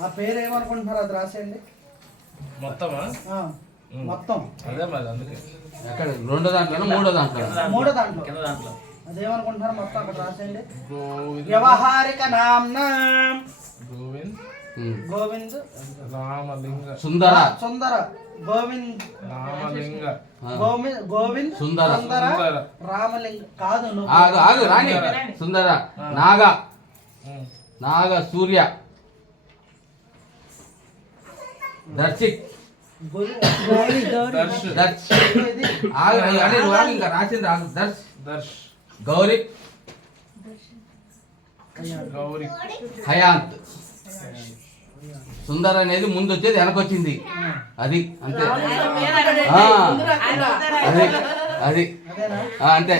ఆ పేరు ఏమనుకుంటున్నారు? అది రాసేయండి మొత్తమా? మొత్తం అదే మరి అందుకే ఎక్కడ రెండో దాంట్లో మూడో దాంట్లో అదేమనుకుంటున్నారు? మొత్తం అక్కడ రాసేయండి. వ్యవహారిక నామ్నా గోవింద్ రామలింగ సుందర గోవింద్ రామలింగ గోవింద్ సుందర రామలింగ కాదు ఆగు రాణి సుందర నాగ సూర్య దర్శిక్ దర్శ్ గౌరీ హయాంత్. సుందర అనేది ముందు వచ్చేది వెనకొచ్చింది, అది అంతే. అది అంతే.